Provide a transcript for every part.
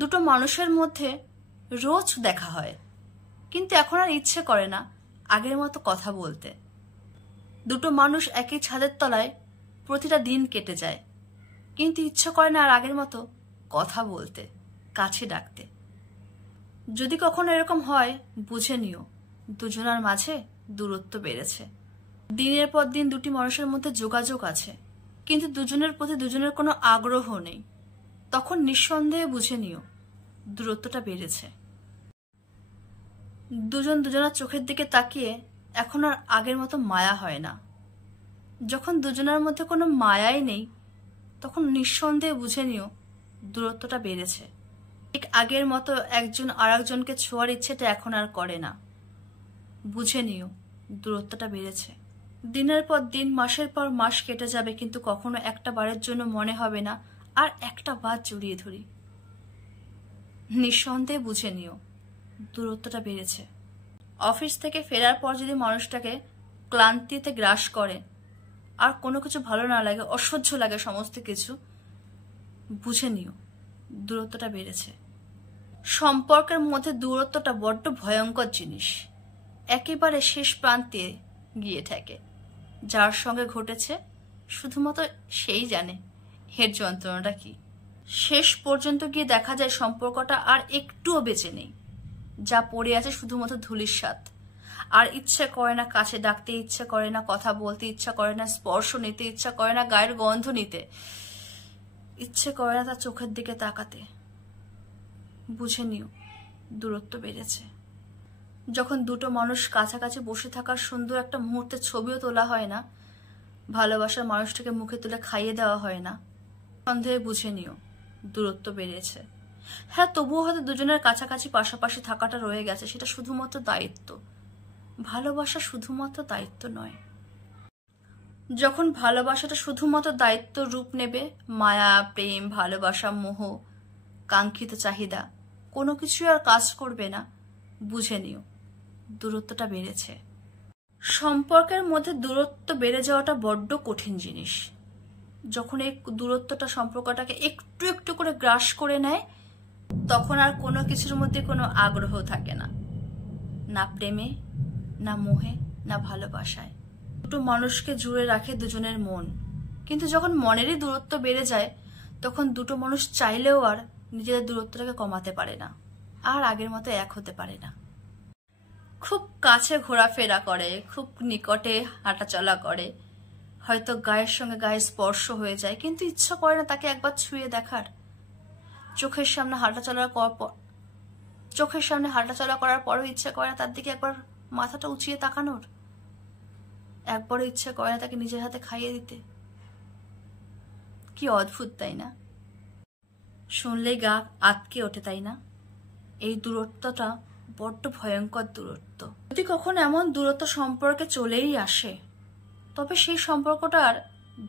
দুটো মানুষের মধ্যে রোজ দেখা হয়, কিন্তু এখন আর ইচ্ছে করে না আগের মতো কথা বলতে। দুটো মানুষ একই ছাদের তলায় প্রতিটা দিন কেটে যায়, কিন্তু ইচ্ছে করে না আর আগের মতো কথা বলতে, কাছে ডাকতে। যদি কখনো এরকম হয়, বুঝে নিও দুজনের মাঝে দূরত্ব বেড়েছে। দিনের পর দিন দুটি মানুষের মধ্যে যোগাযোগ আছে, কিন্তু দুজনের প্রতি দুজনের কোনো আগ্রহ নেই। তখন নিঃসন্দেহে বুঝে নিও দূরত্বটা বেড়েছে। দুজন দুজনের চোখের দিকে তাকিয়ে এখন আর আগের মতো মায়া হয় না। যখন দুজনের মধ্যে কোনো মায়াই নেই, তখন নিঃসন্দেহে বুঝে নিও দূরত্বটা বেড়েছে। ঠিক আগের মতো একজন আর একজনকে ছোঁয়ার ইচ্ছেটা এখন আর করে না। বুঝে নিও দূরত্বটা বেড়েছে। দিনের পর দিন, মাসের পর মাস কেটে যাবে, কিন্তু কখনো একটা বারের জন্য মনে হবে না আর একটা বার জড়িয়ে ধরি। নিঃসন্দেহে বুঝে নিও দূরত্বটা বেড়েছে। অফিস থেকে ফেরার পর যদি মানুষটাকে ক্লান্তিতে গ্রাস করে আর কোনো কিছু ভালো না লাগে, অসহ্য লাগে সমস্ত কিছু, বুঝে নিও দূরত্বটা বেড়েছে। সম্পর্কের মধ্যে দূরত্বটা বড্ড ভয়ঙ্কর জিনিস। একেবারে শেষ প্রান্তে গিয়ে ঠেকে। যার সঙ্গে ঘটেছে শুধুমাত্র সেই জানে এর যন্ত্রণাটা কি। শেষ পর্যন্ত গিয়ে দেখা যায় সম্পর্কটা আর একটুও বেঁচে নেই। যা পড়ে আছে শুধুমাত্র ধুলির স্বাদ। আর ইচ্ছে করে না কাছে ডাকতে, ইচ্ছে করে না কথা বলতে, ইচ্ছা করে না স্পর্শ নিতে, ইচ্ছা করে না গায়ের গন্ধ নিতে, ইচ্ছে করে না তার চোখের দিকে তাকাতে। বুঝে নিও দূরত্ব বেড়েছে। যখন দুটো মানুষ কাছাকাছি বসে থাকার সুন্দর একটা মুহূর্তের ছবিও তোলা হয় না, ভালোবাসার মানুষটাকে মুখে তুলে খাইয়ে দেওয়া হয় না, সন্দেহে বুঝে নিও দূরত্ব বেড়েছে। হ্যাঁ, তবুও হয়তো দুজনের কাছাকাছি পাশাপাশি থাকাটা রয়ে গেছে, সেটা শুধুমাত্র দায়িত্ব। ভালোবাসা শুধুমাত্র দায়িত্ব নয়। যখন ভালোবাসাটা শুধুমাত্র দায়িত্ব রূপ নেবে, মায়া, প্রেম, ভালোবাসা, মোহ, কাঙ্ক্ষিত চাহিদা কোনো কিছু আর কাজ করবে না, বুঝে নিও দূরত্বটা বেড়েছে। সম্পর্কের মধ্যে দূরত্ব বেড়ে যাওয়াটা বড্ড কঠিন জিনিস। যখন এই দূরত্বটা সম্পর্কটাকে একটু একটু করে গ্রাস করে নেয়, তখন আর কোনো কিছুর মধ্যে কোনো আগ্রহ থাকে না, না প্রেমে, না মোহে, না ভালোবাসায়। দুটো মানুষকে জুড়ে রাখে দুজনের মন, কিন্তু যখন মনেরই দূরত্ব বেড়ে যায়, তখন দুটো মানুষ চাইলেও আর নিজেদের দূরত্বটাকে কমাতে পারে না, আর আগের মতো এক হতে পারে না। খুব কাছে ঘোরাফেরা করে, খুব নিকটে হাঁটাচলা করে, হয়তো গায়ের সঙ্গে গায়ে স্পর্শ হয়ে যায়, কিন্তু ইচ্ছা করে না তাকে একবার ছুঁয়ে দেখার। চোখের সামনে হাঁটাচলা করার পরও ইচ্ছা করে না তার দিকে একবার মাথাটা উঁচিয়ে তাকানোর। একবারও ইচ্ছা করে না তাকে নিজের হাতে খাইয়ে দিতে। কি অদ্ভুত, তাই না? শুনলেই গা আটকে ওঠে, তাই না? এই দূরত্বটা বড্ড ভয়ঙ্কর দূরত্ব। যদি কখনো এমন দূরত্ব সম্পর্কে চলেই আসে, তবে সেই সম্পর্কটা আর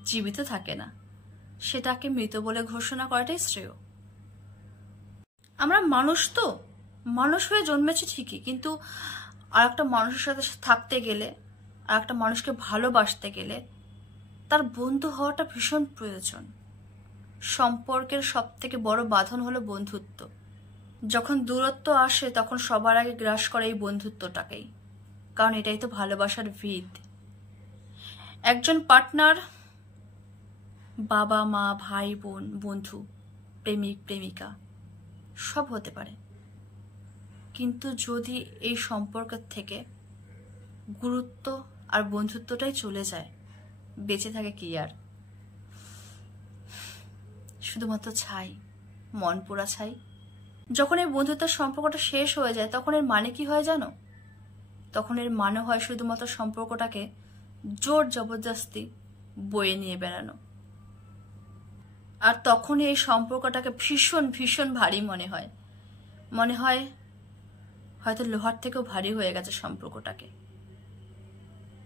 জীবিত থাকে না, সেটাকে মৃত বলে ঘোষণা করাটাই শ্রেয়। আমরা মানুষ তো, মানুষ হয়ে জন্মেছি ঠিকই, কিন্তু আর একটা মানুষের সাথে থাকতে গেলে, আর একটা মানুষকে ভালোবাসতে গেলে তার বন্ধু হওয়াটা ভীষণ প্রয়োজন। সম্পর্কের সব থেকে বড় বাঁধন হলো বন্ধুত্ব। যখন দূরত্ব আসে, তখন সবার আগে গ্রাস করে এই বন্ধুত্বটাকেই, কারণ এটাই তো ভালোবাসার ভিত। একজন পার্টনার বাবা, মা, ভাই, বোন, বন্ধু, প্রেমিক, প্রেমিকা সব হতে পারে, কিন্তু যদি এই সম্পর্কের থেকে গুরুত্ব আর বন্ধুত্বটাই চলে যায়, বেঁচে থাকে কি আর? শুধুমাত্র ছাই, মন পোড়া ছাই। যখন এই বন্ধুত্বের সম্পর্কটা শেষ হয়ে যায়, তখন এর মানে কি হয় জানো? তখন এর মানে হয় শুধুমাত্র সম্পর্কটাকে জোর জবরদস্তি বয়ে নিয়ে বেড়ানো। আর তখনই এই সম্পর্কটাকে ভীষণ ভীষণ ভারী মনে হয়। মনে হয় হয়তো লোহার থেকেও ভারী হয়ে গেছে সম্পর্কটাকে।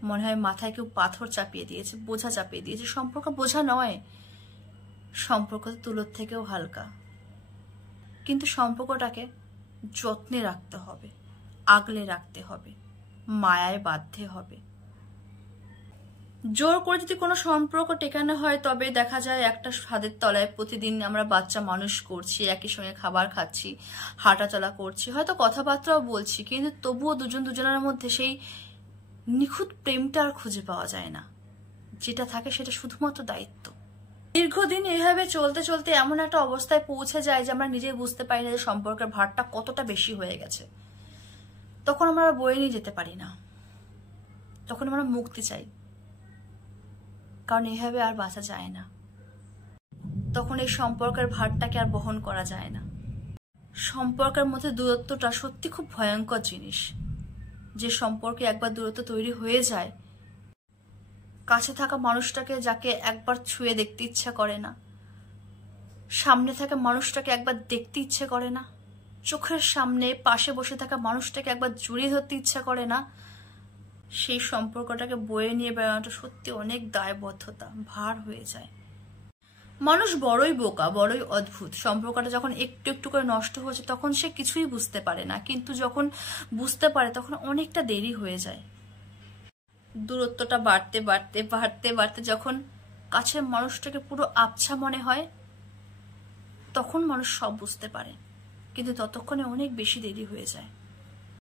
মনে হয় মাথায় কেউ পাথর চাপিয়ে দিয়েছে, বোঝা চাপিয়ে দিয়েছে। সম্পর্ক বোঝা নয়, সম্পর্ক তো তুলোর থেকেও হালকা। কিন্তু সম্পর্কটাকে যত্নে রাখতে হবে, আগলে রাখতে হবে, মায়ায় বাঁধতে হবে। জোর করে যদি কোনো সম্পর্ক টেকানো হয় তবে দেখা যায় একটা ছাদের তলায় প্রতিদিন আমরা বাচ্চা মানুষ করছি, একই সঙ্গে খাবার খাচ্ছি, হাঁটাচলা করছি, হয়তো কথাবার্তাও বলছি, কিন্তু তবুও দুজন দুজনের মধ্যে সেই নিখুঁত প্রেমটা আর খুঁজে পাওয়া যায় না। যেটা থাকে সেটা শুধুমাত্র দায়িত্ব। দীর্ঘদিন এইভাবে চলতে চলতে এমন একটা অবস্থায় পৌঁছে যায় যে আমরা নিজেই বুঝতে পারি না যে সম্পর্কের ভারটা কতটা বেশি হয়ে গেছে। তখন আমরা বয়ে নিয়ে যেতে পারি না, তখন আমরা মুক্তি চাই, কারণ এইভাবে আর বাঁচা যায় না। তখন এই সম্পর্কের ভারটাকে আর বহন করা যায় না। সম্পর্কের মধ্যে দূরত্বটা সত্যি খুব ভয়ঙ্কর জিনিস। যে সম্পর্কে একবার দূরত্ব তৈরি হয়ে যায়, কাছে থাকা মানুষটাকে যাকে একবার ছুঁয়ে দেখতে ইচ্ছা করে না, সামনে থাকা মানুষটাকে একবার দেখতে ইচ্ছে করে না, চোখের সামনে পাশে বসে থাকা মানুষটাকে একবার জড়িয়ে ধরতে ইচ্ছা করে না, সেই সম্পর্কটাকে বয়ে নিয়ে বেড়ানোটা সত্যি অনেক দায়বদ্ধতা, ভার হয়ে যায়। মানুষ বড়ই বোকা, বড়ই অদ্ভুত। সম্পর্কটা যখন একটু একটু করে নষ্ট হচ্ছে তখন সে কিছুই বুঝতে পারে না, কিন্তু যখন বুঝতে পারে তখন অনেকটা দেরি হয়ে যায়। দূরত্বটা বাড়তে বাড়তে বাড়তে বাড়তে যখন কাছের মানুষটাকে পুরো আবছা মনে হয় তখন মানুষ সব বুঝতে পারে, কিন্তু ততক্ষণে অনেক বেশি দেরি হয়ে যায়।